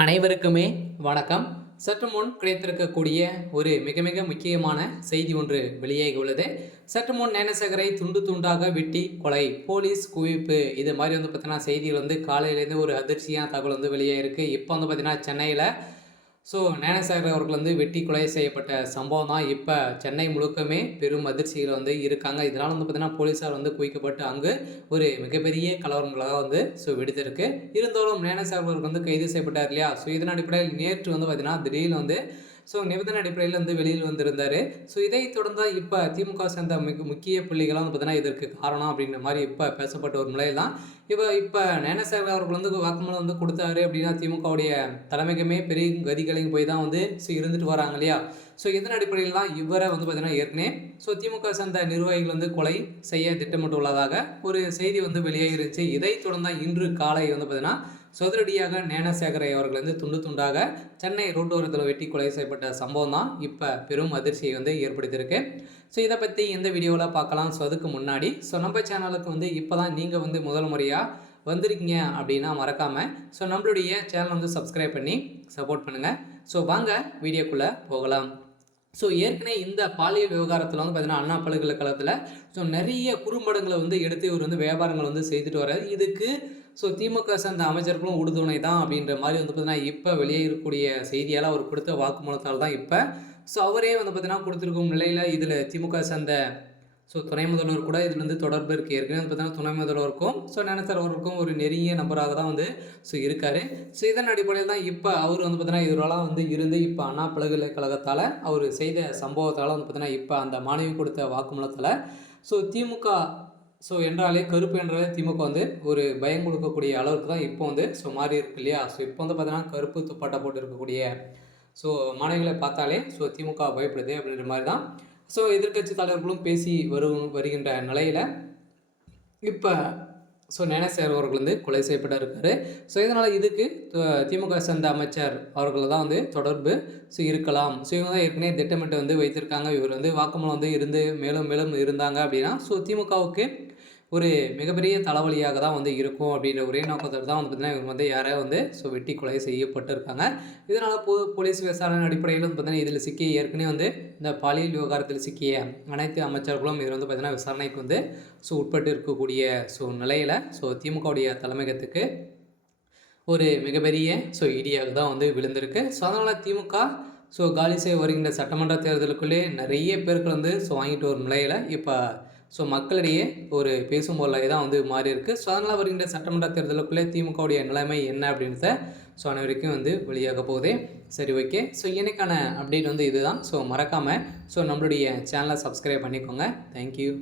அனைவருக்குமே வணக்கம். சற்று முன் கிடைத்திருக்கக்கூடிய ஒரு மிக மிக முக்கியமான செய்தி ஒன்று வெளியாகி உள்ளது. சற்று முன் ஞானசேகரை துண்டு துண்டாக வெட்டி கொலை, போலீஸ் குவிப்பு, இது மாதிரி பார்த்தீங்கன்னா செய்திகள் காலையிலேருந்து ஒரு அதிர்ச்சியான தகவல் வெளியாகிருக்கு. இப்போ பார்த்தீங்கன்னா சென்னையில் ஞானசேகர் அவர்கள் வெட்டி கொலை செய்யப்பட்ட சம்பவம் தான் இப்போ சென்னை முழுக்கமே பெரும் அதிர்ச்சியில் இருக்காங்க. இதனால் பார்த்தீங்கன்னா போலீஸார் குவிக்கப்பட்டு அங்கு ஒரு மிகப்பெரிய கலவரங்களாக வெடித்திருக்கு. இருந்தாலும் ஞானசேகர் அவர்கள் கைது செய்யப்பட்டார் இல்லையா? இதன் அடிப்படையில் நேற்று பார்த்தீங்கன்னா திடீர்னு நிபந்தனை அடிப்படையில் வெளியில் வந்திருந்தார். இதை தொடர்ந்து இப்போ திமுக சேர்ந்த முக்கிய புள்ளிகளாக பார்த்தீங்கன்னா இதற்கு காரணம் அப்படின்ற மாதிரி இப்போ பேசப்பட்ட ஒரு நிலையில் தான் இப்போ ஞானசேகர் அவர்கள் வாக்குமூலம் கொடுத்தாரு அப்படின்னா திமுகவுடைய தலைமைக்குமே பெரிய கதிகளையும் போய் தான் இருந்துட்டு வராங்க இல்லையா? இதன் அடிப்படையில் தான் இவரை பார்த்தீங்கன்னா ஏற்கனவே திமுக சேர்ந்த நிர்வாகிகள் கொலை செய்ய திட்டமிட்டுள்ளதாக ஒரு செய்தி வெளியாகி இருந்துச்சு. இதை தொடர்ந்து இன்று காலை பார்த்தீங்கன்னா சதுரடியாக ஞானசேகரை அவர்கள் துண்டு துண்டாக சென்னை ரோட்டோரத்தில் வெட்டி கொலை செய்யப்பட்ட சம்பவம் தான் இப்போ பெரும் அதிர்ச்சியை ஏற்படுத்தியிருக்கு. இதை பற்றி இந்த வீடியோவில் பார்க்கலாம். அதுக்கு முன்னாடி நம்ம சேனலுக்கு இப்போ தான் நீங்கள் முதல் முறையாக வந்திருக்கீங்க அப்படின்னா மறக்காமல் நம்மளுடைய சேனல் சப்ஸ்கிரைப் பண்ணி சப்போர்ட் பண்ணுங்கள். வாங்க வீடியோக்குள்ளே போகலாம். ஏற்கனவே இந்த பாலியல் விவகாரத்தில் பார்த்தீங்கன்னா அண்ணா பல்கலைக்கழகத்தில் நிறைய குறும்படங்களை எடுத்து இவர் வியாபாரங்கள் செய்துட்டு வர்றாரு. இதுக்கு திமுக சேர்ந்த அமைச்சர்களும் உறுதுணை தான் அப்படின்ற மாதிரி பார்த்தீங்கன்னா இப்போ வெளியே இருக்கக்கூடிய செய்தியால் அவர் கொடுத்த வாக்குமூலத்தால் தான் இப்போ அவரே பார்த்தீங்கன்னா கொடுத்துருக்கும் நிலையில் இதில் திமுக சேர்ந்த துணை முதல்வர் கூட இதில் தொடர்பு இருக்குது. ஏற்கனவே பார்த்தீங்கன்னா துணை முதல்வருக்கும் ஞானசேகர் அவருக்கும் ஒரு நெருங்கிய நபராக தான் இருக்கார். இதன் அடிப்படையில் தான் இப்போ அவர் பார்த்தீங்கன்னா இதெல்லாம் இருந்து இப்போ அண்ணா பல்கலைக்கழகத்தால் அவர் செய்த சம்பவத்தால் பார்த்தீங்கன்னா இப்போ அந்த மாணவி கொடுத்த வாக்குமூலத்தால் திமுக என்றாலே கருப்பு என்றாலே திமுக ஒரு பயம் கொடுக்கக்கூடிய அளவுக்கு தான் இப்போ மாறி இருக்கு இல்லையா? இப்போ பார்த்தீங்கன்னா கருப்பு துப்பாட்டா போட்டு இருக்கக்கூடிய மாணவிகளை பார்த்தாலே திமுக பயப்படுது அப்படின்ற மாதிரி தான் எதிர்கட்சி தலைவர்களும் பேசி வருகின்ற நிலையில் இப்போ ஞானசேகர் அவர்கள் கொலை செய்யப்பட்டு இருக்காரு. இதனால் இதுக்கு திமுக சேர்ந்த அமைச்சர் அவர்கள் தான் தொடர்பு இருக்கலாம். இவங்க தான் ஏற்கனவே திட்டமிட்டு வைத்திருக்காங்க. இவர் வாக்குமூலம் இருந்து மேலும் மேலும் இருந்தாங்க அப்படின்னா திமுகவுக்கு ஒரு மிகப்பெரிய தலைவலியாக தான் இருக்கும் அப்படின்ற ஒரே நோக்கத்தில் தான் பார்த்தீங்கன்னா இவங்க யாரோ வெட்டி கொலை செய்யப்பட்டிருக்காங்க. இதனால் போலீஸ் விசாரணை அடிப்படையில் பார்த்தீங்கன்னா இதில் சிக்கிய ஏற்கனவே இந்த பாலியல் விவகாரத்தில் சிக்கிய அனைத்து அமைச்சர்களும் இதில் பார்த்தீங்கன்னா விசாரணைக்கு உட்பட்டு இருக்கக்கூடிய நிலையில் திமுகவுடைய தலைமையகத்துக்கு ஒரு மிகப்பெரிய இடியாக தான் விழுந்திருக்கு. அதனால் திமுக காலி செய்ய வருகின்ற சட்டமன்ற தேர்தலுக்குள்ளே நிறைய பேருக்கு வாங்கிட்டு வரும் நிலையில் இப்போ மக்களிடையே ஒரு பேசும் பொருளாக தான் மாறி இருக்குது. அதனால் வருகின்ற சட்டமன்ற தேர்தலுக்குள்ளே திமுகவுடைய நிலைமை என்ன அப்படின்றத அனைவருக்கும் வெளியாக போகுது. சரி, ஓகே. இன்னைக்கான அப்டேட் இதுதான். மறக்காமல் நம்மளுடைய சேனலை சப்ஸ்கிரைப் பண்ணிக்கோங்க. தேங்க்யூ.